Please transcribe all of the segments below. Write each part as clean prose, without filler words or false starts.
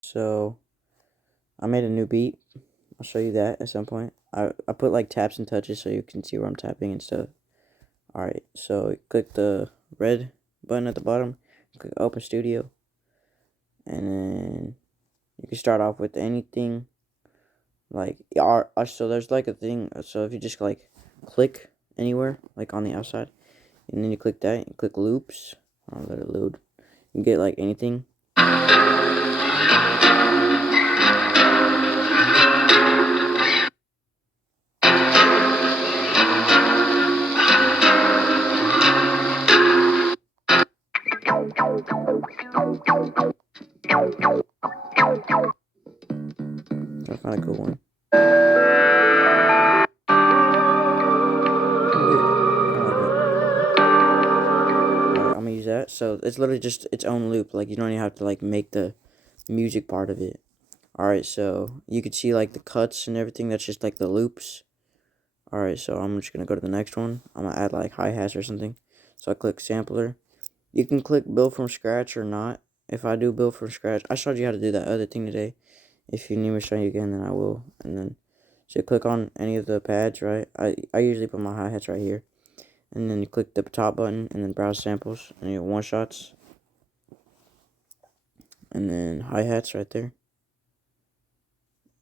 So I made a new beat. I'll show you that at some point. I put like taps and touches so you can see where I'm tapping and stuff. Alright, so click the red button at the bottom, click open studio, and then you can start off with anything like so there's like a thing, so if you just like click anywhere like on the outside and then you click that and click loops. I'll let it load. You can get like anything. I find a cool one. Alright, I'm gonna use that. So it's literally just its own loop. Like you don't even have to like make the music part of it. Alright, so you can see like the cuts and everything. That's just like the loops. Alright, so I'm just gonna go to the next one. I'm gonna add like hi-hats or something. So I click sampler. You can click build from scratch or not. If I do build from scratch, I showed you how to do that other thing today. If you need me to show you again, then I will. And then so you click on any of the pads, right? I usually put my hi-hats right here. And then you click the top button and then browse samples and your one shots. And then hi-hats right there.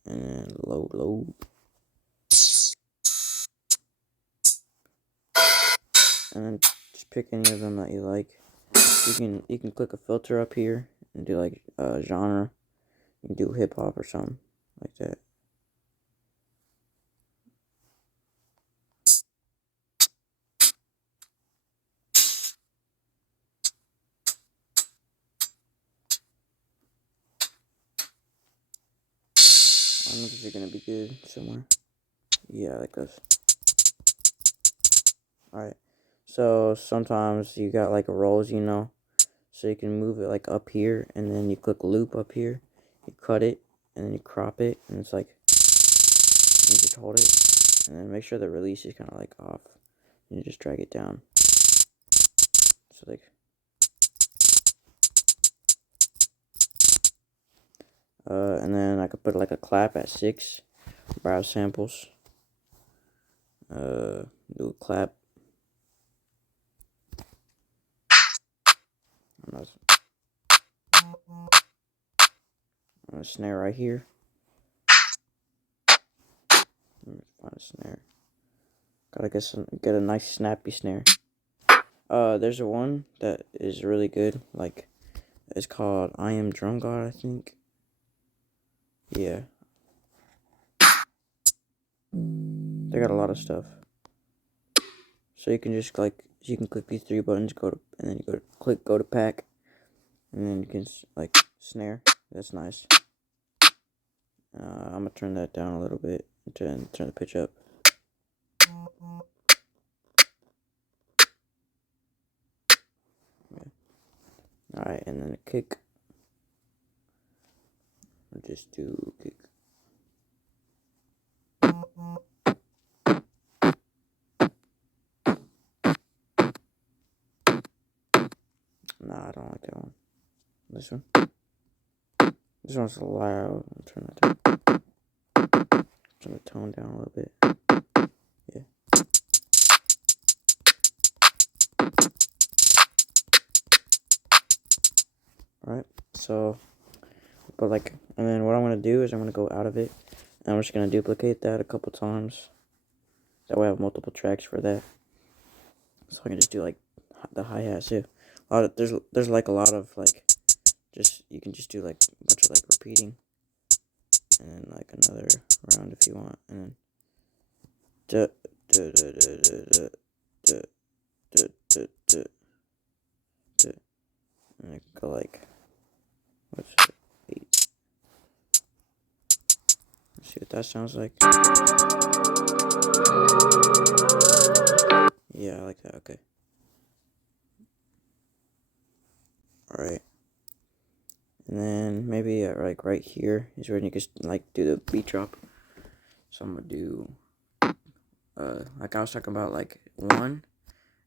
And then load. And then just pick any of them that you like. You can click a filter up here and do like genre. You can do hip hop or something like that. I don't know if you're gonna be good somewhere. Yeah, like this. Alright. So sometimes you got like rolls, you know. So you can move it like up here and then you click loop up here. You cut it and then you crop it and it's like you just hold it and then make sure the release is kinda like off. And you just drag it down. So like and then I could put like a clap at 6. Browse samples. Do a clap. A snare right here. Let me find a snare. Gotta get a nice snappy snare. There's a one that is really good. Like, it's called I Am Drum God, I think. Yeah. They got a lot of stuff. So you can just you can click these 3 buttons, and then you click go to pack, and then you can like snare. That's nice. I'm gonna turn that down a little bit and turn the pitch up. Yeah. Alright, and then a kick. I'll just do kick. Nah, I don't like that one. This one. This one's loud. I'll turn the tone down a little bit. Yeah. Alright, so, but like, and then what I'm going to do is I'm going to go out of it, and I'm just going to duplicate that a couple times. That way I have multiple tracks for that. So I can just do like the hi-hats too. There's like a lot of like, you can just do like a bunch of like repeating. And then like another round if you want, and then and I go like, what's it, 8. Let's see what that sounds like. Yeah, I like that. Okay. Alright. And then maybe like right here is where you can like do the beat drop. So I'm gonna do like I was talking about, like 1,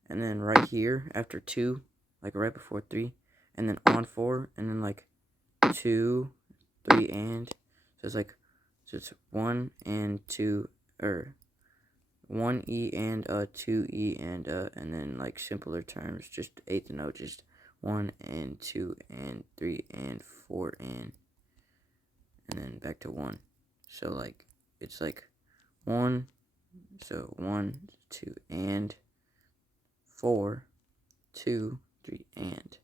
and then right here after 2, like right before 3, and then on 4, and then like 2, 3 and. So it's like, so it's 1 and 2, or 1 E and 2 E and then like simpler terms, just eighth note, just 1 and 2 and 3 and 4 and then back to 1. So like it's like 1, so 1, 2 and 4, 2, 3 and.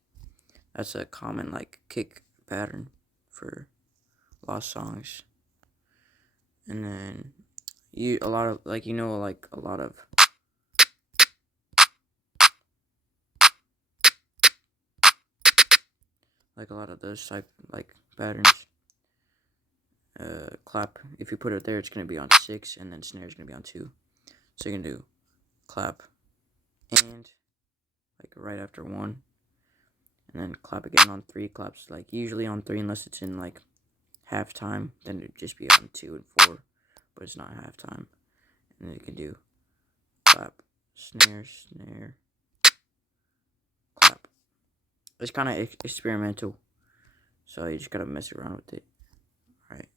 That's a common like kick pattern for lost songs. And then a lot of like a lot of those type like patterns. Clap, if you put it there, it's gonna be on 6, and then snare is gonna be on 2. So you can do clap and like right after 1, and then clap again on 3. Claps like usually on 3 unless it's in like halftime, then it'd just be on 2 and 4, but it's not halftime. And then you can do clap, snare, snare, clap. It's kind of experimental, so you just gotta mess around with it. Alright.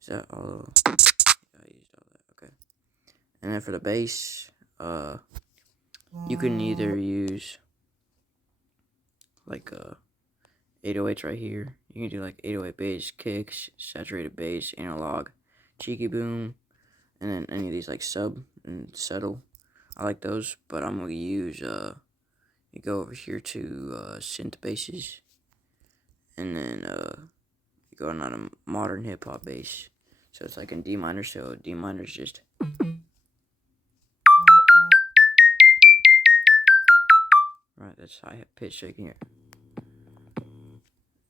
Is that all? Yeah, I used all that. Okay. And then for the bass, you can either use like 808s right here. You can do like 808 bass, kicks, saturated bass, analog, cheeky boom, and then any of these like sub and subtle. I like those, but I'm gonna use you go over here to synth basses, and then you go on a modern hip hop bass. So it's like in D minor. So D minor is just. Right, that's high pitch, so you can hear.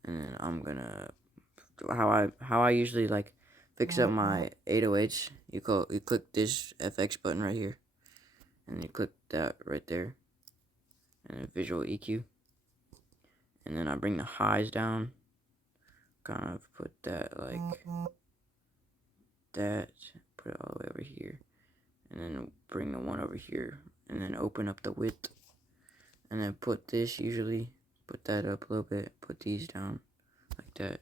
And then I'm gonna how I usually like fix up my 808s. You click this FX button right here, and you click that right there, and then visual EQ. And then I bring the highs down, kind of put that like that, put it all the way over here, and then bring the one over here, and then open up the width, and then put this usually, put that up a little bit, put these down, like that,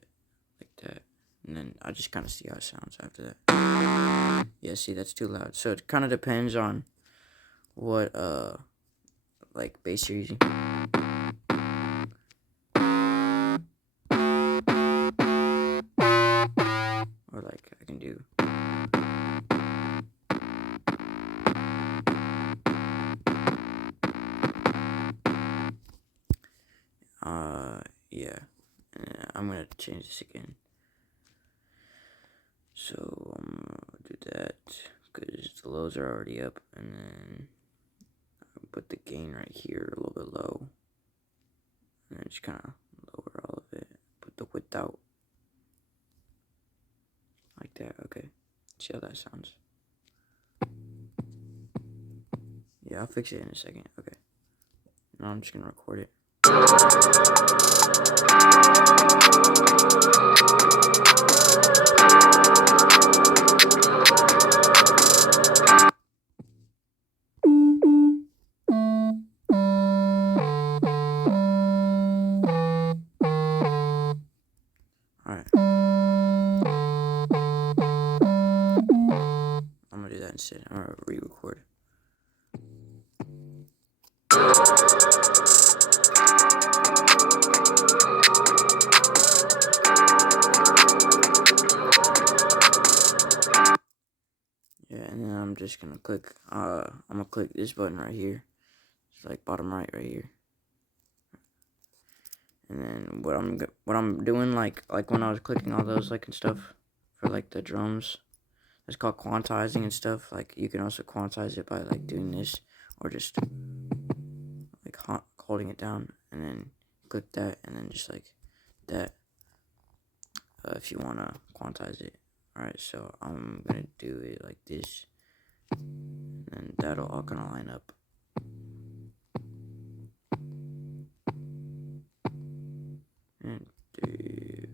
and then I just kind of see how it sounds after that. Yeah, see, that's too loud. So it kind of depends on what like bass you're using. Or like I can do. Yeah. I'm gonna change this again. So I'm gonna do that because the lows are already up, and then I'll put the gain right here a little bit low, and then just kind of lower all of it. Put the width out like that. Okay, see how that sounds. Yeah, I'll fix it in a second. Okay, now I'm just gonna record it. Alright. I'm gonna do that instead. I'm gonna re-record. Yeah, and then I'm just gonna click. I'm gonna click this button right here. It's like bottom right here. And then what I'm doing like when I was clicking all those like and stuff for like the drums, it's called quantizing and stuff. Like you can also quantize it by like doing this or just like holding it down and then click that and then just like that if you wanna quantize it. Alright, so I'm gonna do it like this, and that'll all kind of line up. And it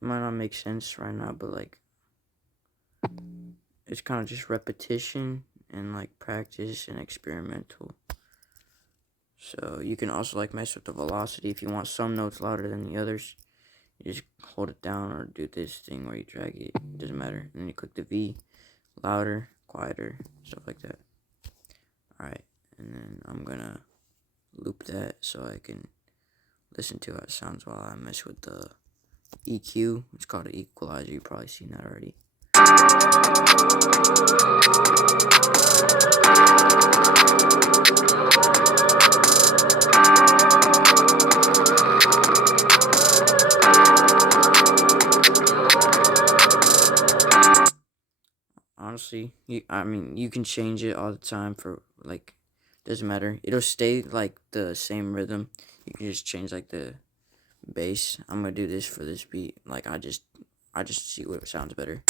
might not make sense right now, but like it's kind of just repetition and like practice and experimental. So you can also like mess with the velocity if you want some notes louder than the others. You just hold it down or do this thing where you drag it. It doesn't matter. And then you click the V, louder, quieter, stuff like that. Alright, and then I'm gonna loop that so I can listen to how it sounds while I mess with the EQ. It's called an equalizer. You've probably seen that already. Honestly, you can change it all the time for like, doesn't matter. It'll stay like the same rhythm. You can just change like the bass. I'm gonna do this for this beat. Like I just see what sounds better.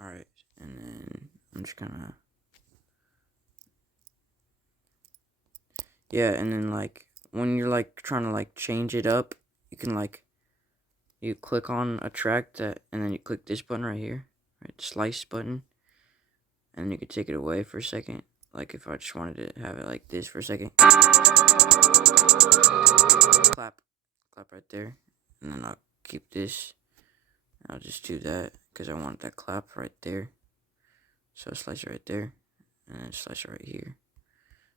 Alright, and then I'm just gonna, yeah, and then like when you're like trying to like change it up, you can like, you click on a track that, and then you click this button right here, right, slice button, and then you can take it away for a second. Like if I just wanted to have it like this for a second, clap right there, and then I'll keep this. I'll just do that because I want that clap right there. So I slice it right there, and then slice it right here.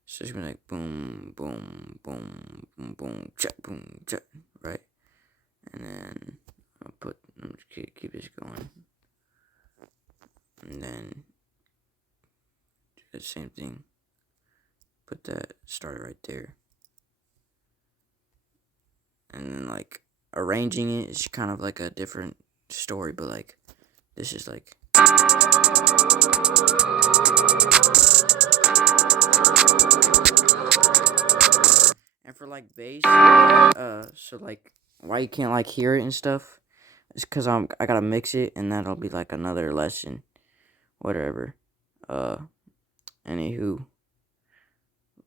So it's gonna be like boom, boom, boom, boom, boom, chat, right? And then I'm just keep this going, and then do the same thing. Put that starter right there, and then like arranging it is kind of like a different story, but like this is like. And for like bass, so like why you can't like hear it and stuff, it's cause I gotta mix it, and that'll be like another lesson, whatever. Anywho,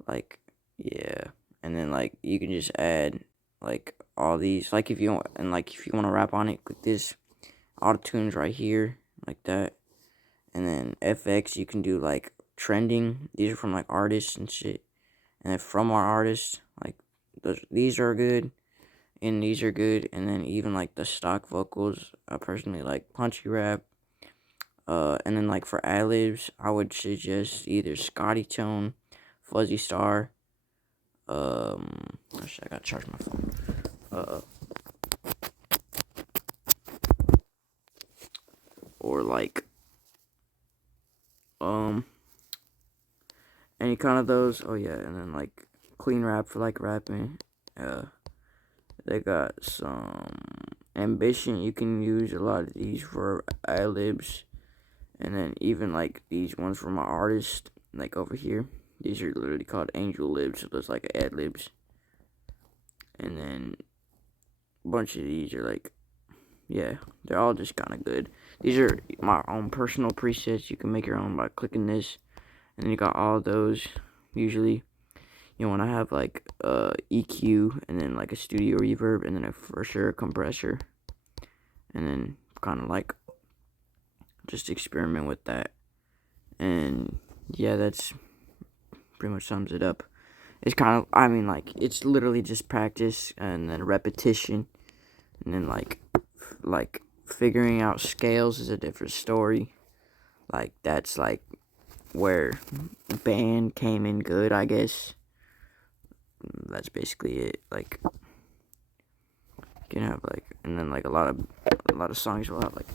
like yeah, and then like you can just add like all these, like if you want, and like if you want to rap on it, click this auto tunes right here, like that, and then FX you can do like trending. These are from like artists and shit. And then from our artists, like these are good, and these are good, and then even like the stock vocals, I personally like punchy rap. And then like for ad-libs, I would suggest either Scotty Tone, Fuzzy Star, actually I gotta charge my phone. Or like any kind of those. Oh yeah, and then like clean rap for like rapping. They got some ambition. You can use a lot of these for ad-libs, and then even like these ones from my artist, like over here. These are literally called angel libs, so those like ad-libs. And then a bunch of these are like, yeah, they're all just kind of good. These are my own personal presets. You can make your own by clicking this. And then you got all those. Usually, you want to have like EQ, and then like a studio reverb, and then for sure a compressor. And then kind of like just experiment with that. And yeah, that's pretty much sums it up. It's kind of, I mean, like, it's literally just practice and then repetition, and then like figuring out scales is a different story. Like that's like where band came in good, I guess. That's basically it. Like you can have like, and then like a lot of songs will have like.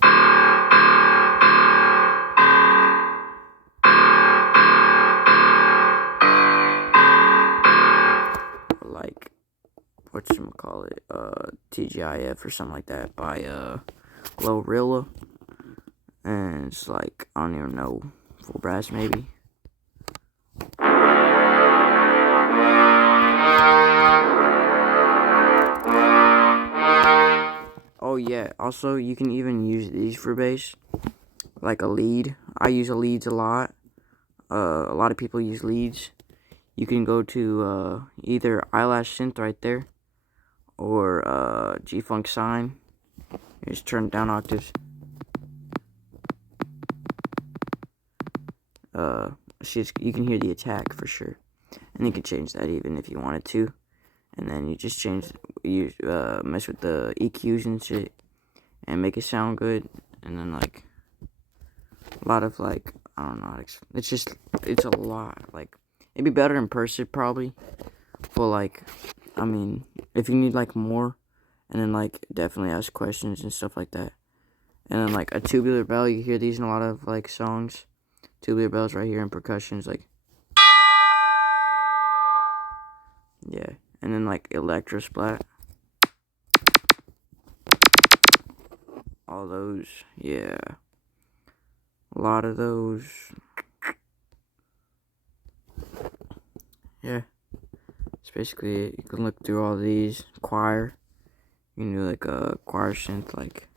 Like whatchamacallit, TGIF or something like that by Glorilla, and it's like I don't even know, full brass maybe. Oh Oh yeah, also you can even use these for bass, like a lead. I use a leads a lot. A lot of people use leads. You can go to either eyelash synth right there, or G-Funk sign. You just turn down octaves. You can hear the attack for sure, and you can change that even if you wanted to. And then you just mess with the EQs and shit, and make it sound good. And then like a lot of like, I don't know, it's a lot. Like it'd be better in person probably, but like, I mean, if you need like more, and then like definitely ask questions and stuff like that. And then like a tubular bell, you hear these in a lot of like songs. Tubular bells right here, and percussions like, yeah. And then like electro splat, all those, yeah, a lot of those, yeah. That's basically it. You can look through all these. Choir, you can do like a choir synth, like.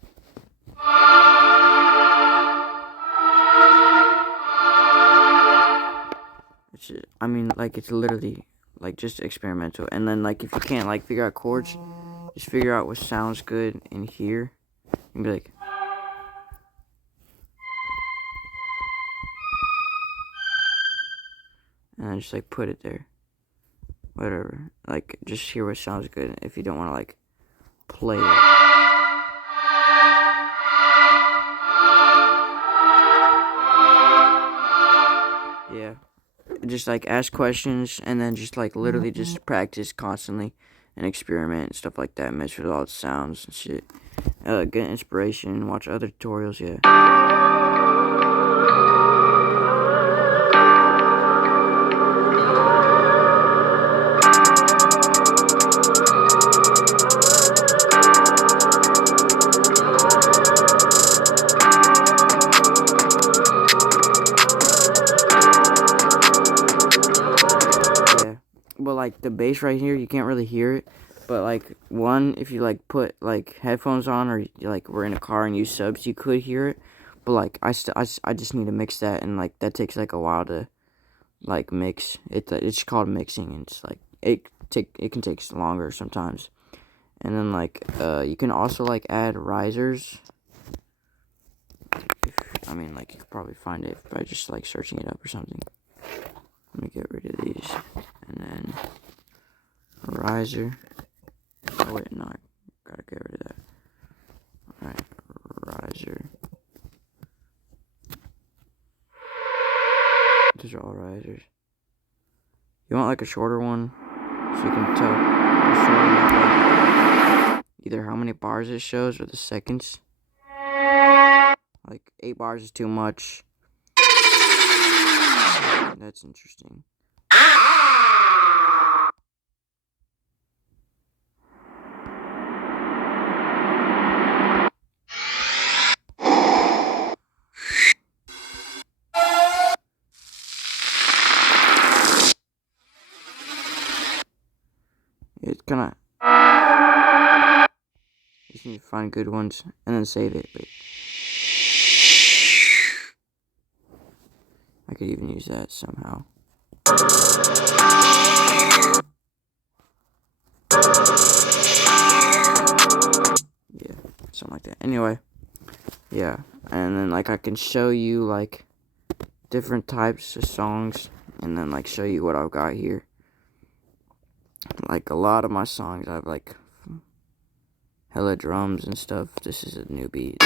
I mean, like, it's literally, like, just experimental. And then, like, if you can't, like, figure out chords, just figure out what sounds good in here. And be like. And then just, like, put it there. Whatever. Like, just hear what sounds good if you don't want to, like, play it. Yeah. Just like ask questions, and then just like literally just practice constantly and experiment and stuff like that. Mess with all the sounds and shit. Get inspiration, watch other tutorials. Yeah. But like the bass right here, you can't really hear it. But like if you like put like headphones on, or like we're in a car and use subs, you could hear it. But like I just need to mix that, and like that takes like a while to like mix. It's called mixing, and it's like it can take longer sometimes. And then like you can also like add risers. I mean, like you could probably find it by just like searching it up or something. Let me get rid of these, and then a riser. Oh wait, no, I gotta get rid of that. Alright, riser. These are all risers. You want like a shorter one, so you can tell the shorter, like, either how many bars it shows or the seconds. Like 8 bars is too much. That's interesting. It's kinda. You just need to find good ones and then save it. Wait. I could even use that somehow. Yeah, something like that. Anyway, yeah, and then like I can show you like different types of songs, and then like show you what I've got here. Like a lot of my songs, I have like hella drums and stuff. This is a new beat.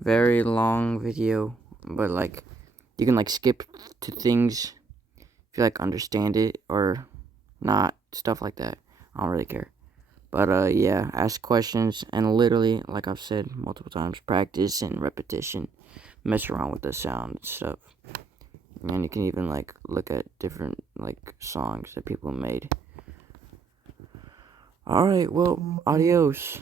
Very long. long video, but like you can like skip to things if you like understand it or not, stuff like that. I don't really care. But yeah, ask questions and literally, like I've said multiple times, practice and repetition. Mess around with the sound and stuff. And you can even like look at different like songs that people made. Alright, well, adios.